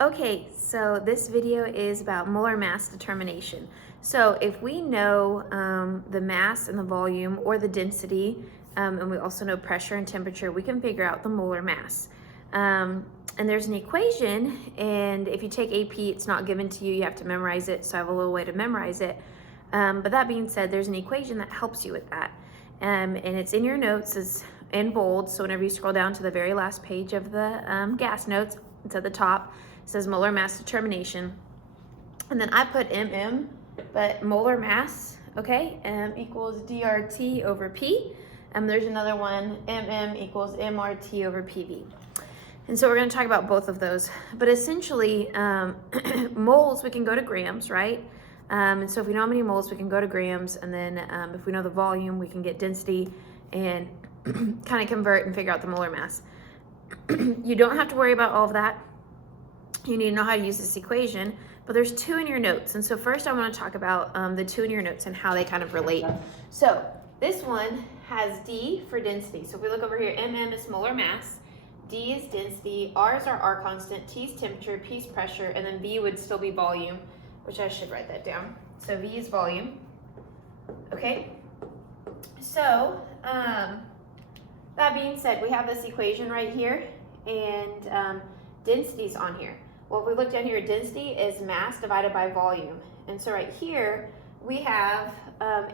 Okay, so this video is about molar mass determination. So if we know the mass and the volume or the density, and we also know pressure and temperature, we can figure out the molar mass. And there's an equation, and if you take AP, it's not given to you, you have to memorize it, so I have a little way to memorize it. But that being said, there's an equation that helps you with that. And it's in your notes, it's in bold, so whenever you scroll down to the very last page of the gas notes, it's at the top. It says molar mass determination. And then I put MM, but molar mass, okay, M equals DRT over P. There's another one, MM equals MRT over PV. And so we're going to talk about both of those. But essentially, moles, we can go to grams, right? And so if we know how many moles, we can go to grams. And then if we know the volume, we can get density and kind of convert and figure out the molar mass. You don't have to worry about all of that. You need to know how to use this equation, but there's two in your notes. And so first I want to talk about the two in your notes and how they kind of relate. So this one has D for density. So if we look over here, MM is molar mass, D is density, R is our R constant, T is temperature, P is pressure, and then V would still be volume, which I should write that down. So V is volume, okay? So that being said, we have this equation right here, and density's on here. Well, if we look down here, density is mass divided by volume. And so right here, we have,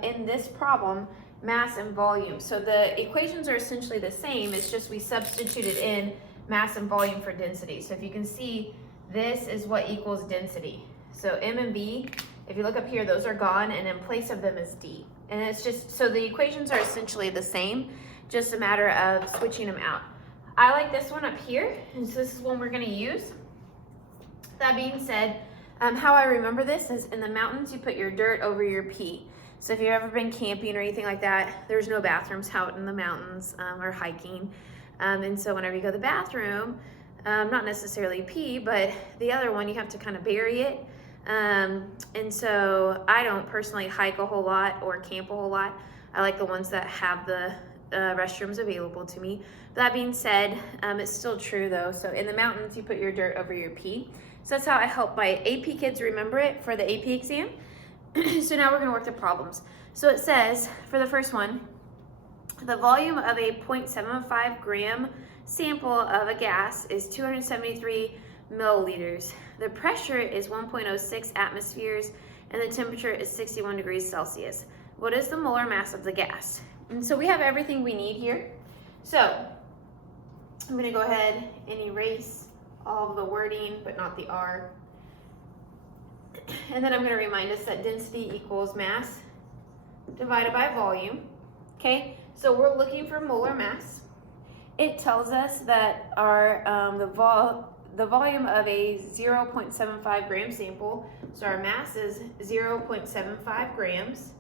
in this problem, mass and volume. So the equations are essentially the same, it's just we substituted in mass and volume for density. So if you can see, this is what equals density. So M and V, if you look up here, those are gone, and in place of them is D. And it's just, so the equations are essentially the same, just a matter of switching them out. I like this one up here, and so this is one we're gonna use. That being said, how I remember this is in the mountains, you put your dirt over your pee. So if you've ever been camping or anything like that, there's no bathrooms out in the mountains or hiking. And so whenever you go to the bathroom, not necessarily pee, but the other one, you have to kind of bury it. And so I don't personally hike a whole lot or camp a whole lot. I like the ones that have the restrooms available to me. That being said, it's still true though. So in the mountains, you put your dirt over your pee. So that's how I help my AP kids remember it for the AP exam. So now we're gonna work the problems. So it says, for the first one, the volume of a 0.75 gram sample of a gas is 273 milliliters. The pressure is 1.06 atmospheres and the temperature is 61 degrees Celsius. What is the molar mass of the gas? And so we have everything we need here. So I'm gonna go ahead and erase all of the wording, but not the R. And then I'm gonna remind us that density equals mass divided by volume. Okay, so we're looking for molar mass. It tells us that our the volume of a 0.75 gram sample, so our mass is 0.75 grams.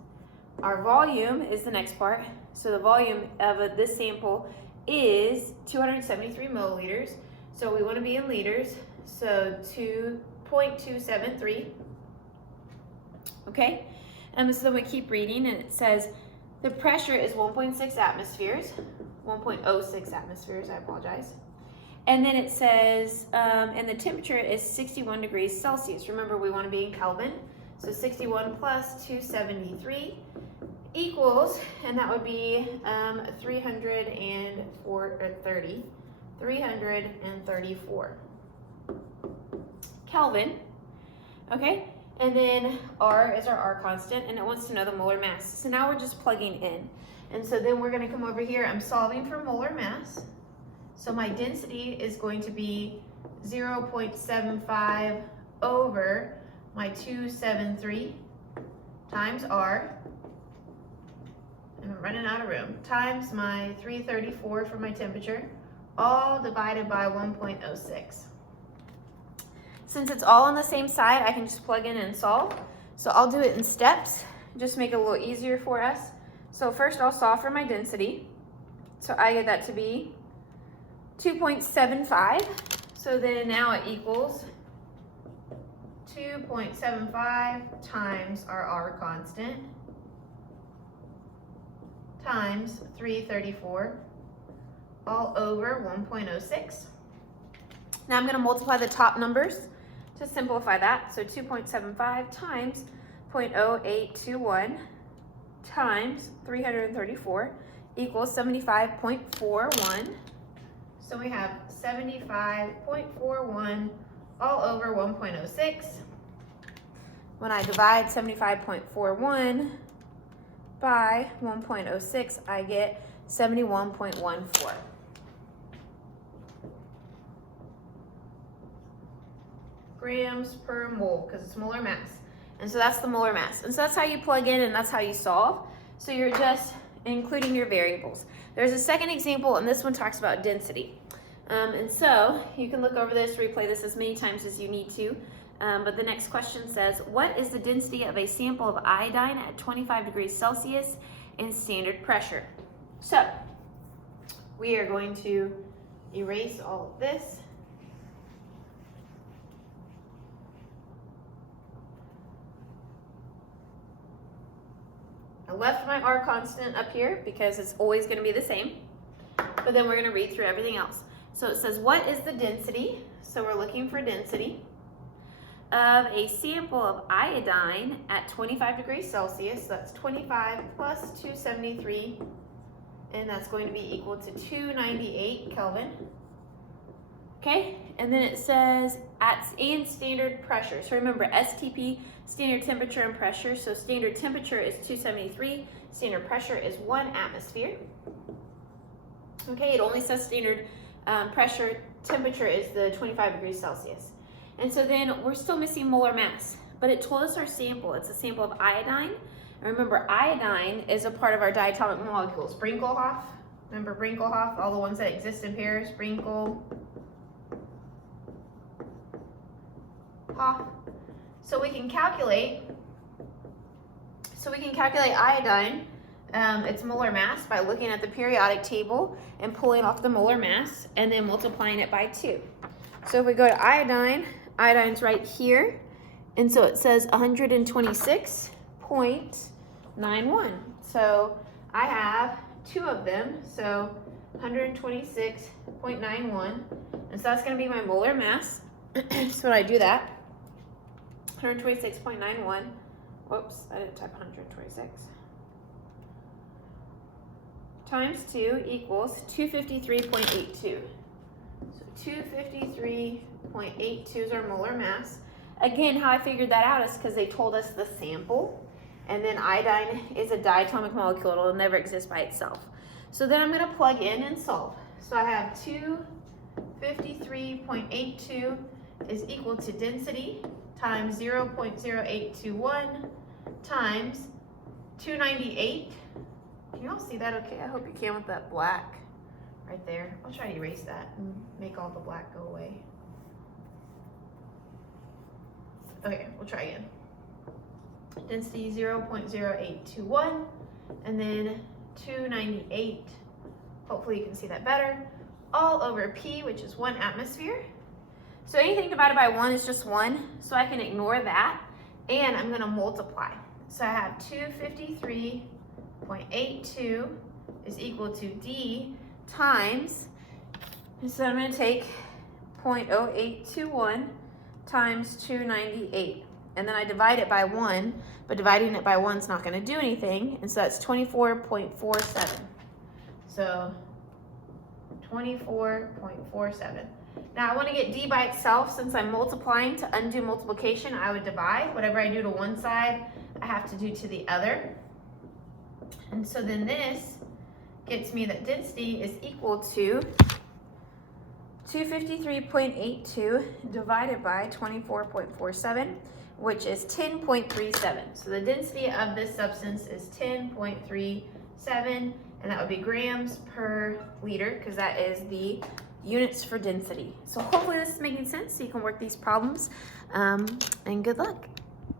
Our volume is the next part. So the volume of this sample is 273 milliliters. So we want to be in liters. So 2.273. Okay. So then we keep reading, and it says the pressure is 1.6 atmospheres, 1.06 atmospheres. I apologize. And then it says, and the temperature is 61 degrees Celsius. Remember, we want to be in Kelvin. So 61 plus 273 equals, and that would be 334 Kelvin. Okay, and then R is our R constant, and it wants to know the molar mass. So now we're just plugging in. And so then we're going to come over here. I'm solving for molar mass. So my density is going to be 0.75 over my 273 times R. I'm running out of room. Times my 334 for my temperature, all divided by 1.06. Since it's all on the same side, I can just plug in and solve. So I'll do it in steps, just make it a little easier for us. So first I'll solve for my density. So I get that to be 2.75. So then now it equals 2.75 times our R constant times 334 all over 1.06. Now I'm going to multiply the top numbers to simplify that. So 2.75 times 0.0821 times 334 equals 75.41. So we have 75.41 all over 1.06. When I divide 75.41 by 1.06, I get 71.14. Grams per mole, because it's molar mass. And so that's the molar mass. And so that's how you plug in and that's how you solve. So you're just including your variables. There's a second example, and this one talks about density. And so you can look over this, replay this as many times as you need to. But the next question says, what is the density of a sample of iodine at 25 degrees Celsius in standard pressure? So we are going to erase all of this. I left my R constant up here because it's always going to be the same, but then we're going to read through everything else. So it says, what is the density? So we're looking for density of a sample of iodine at 25 degrees Celsius. So that's 25 plus 273, and that's going to be equal to 298 Kelvin. Okay, and then it says and standard pressure. So remember, STP, standard temperature and pressure. So standard temperature is 273, standard pressure is 1 atmosphere. Okay, it only says standard temperature is the 25 degrees Celsius. And so then we're still missing molar mass, but it told us our sample. It's a sample of iodine. And remember, iodine is a part of our diatomic molecules. Brinkelhoff, remember Brinkelhoff, all the ones that exist in pairs, Brinkel, Hoff. So we can calculate iodine, its molar mass, by looking at the periodic table and pulling off the molar mass and then multiplying it by 2. So if we go to iodine, iodine's right here, and so it says 126.91. So I have 2 of them, so 126.91, and so that's going to be my molar mass. So when I do that, 126.91, whoops, I didn't type 126, times 2 equals 253.82. So 253.82 is our molar mass. Again, how I figured that out is because they told us the sample, and then iodine is a diatomic molecule. It'll never exist by itself. So then I'm going to plug in and solve. So I have 253.82 is equal to density times 0.0821 times 298. Can you all see that okay? I hope you can with that black right there. I'll try to erase that and make all the black go away. Okay, we'll try again. Density 0.0821 and then 298. Hopefully you can see that better. All over P, which is 1 atmosphere. So anything divided by 1 is just 1, so I can ignore that, and I'm going to multiply. So I have 253.82 is equal to D times, so I'm going to take 0.0821 times 298, and then I divide it by 1, but dividing it by 1 is not going to do anything, and so that's 24.47. So 24.47. Now I want to get D by itself. Since I'm multiplying, to undo multiplication, I would divide. Whatever I do to one side, I have to do to the other. And so then this gets me that density is equal to 253.82 divided by 24.47, which is 10.37. So the density of this substance is 10.37, and that would be grams per liter, because that is the units for density. So hopefully this is making sense so you can work these problems, and good luck.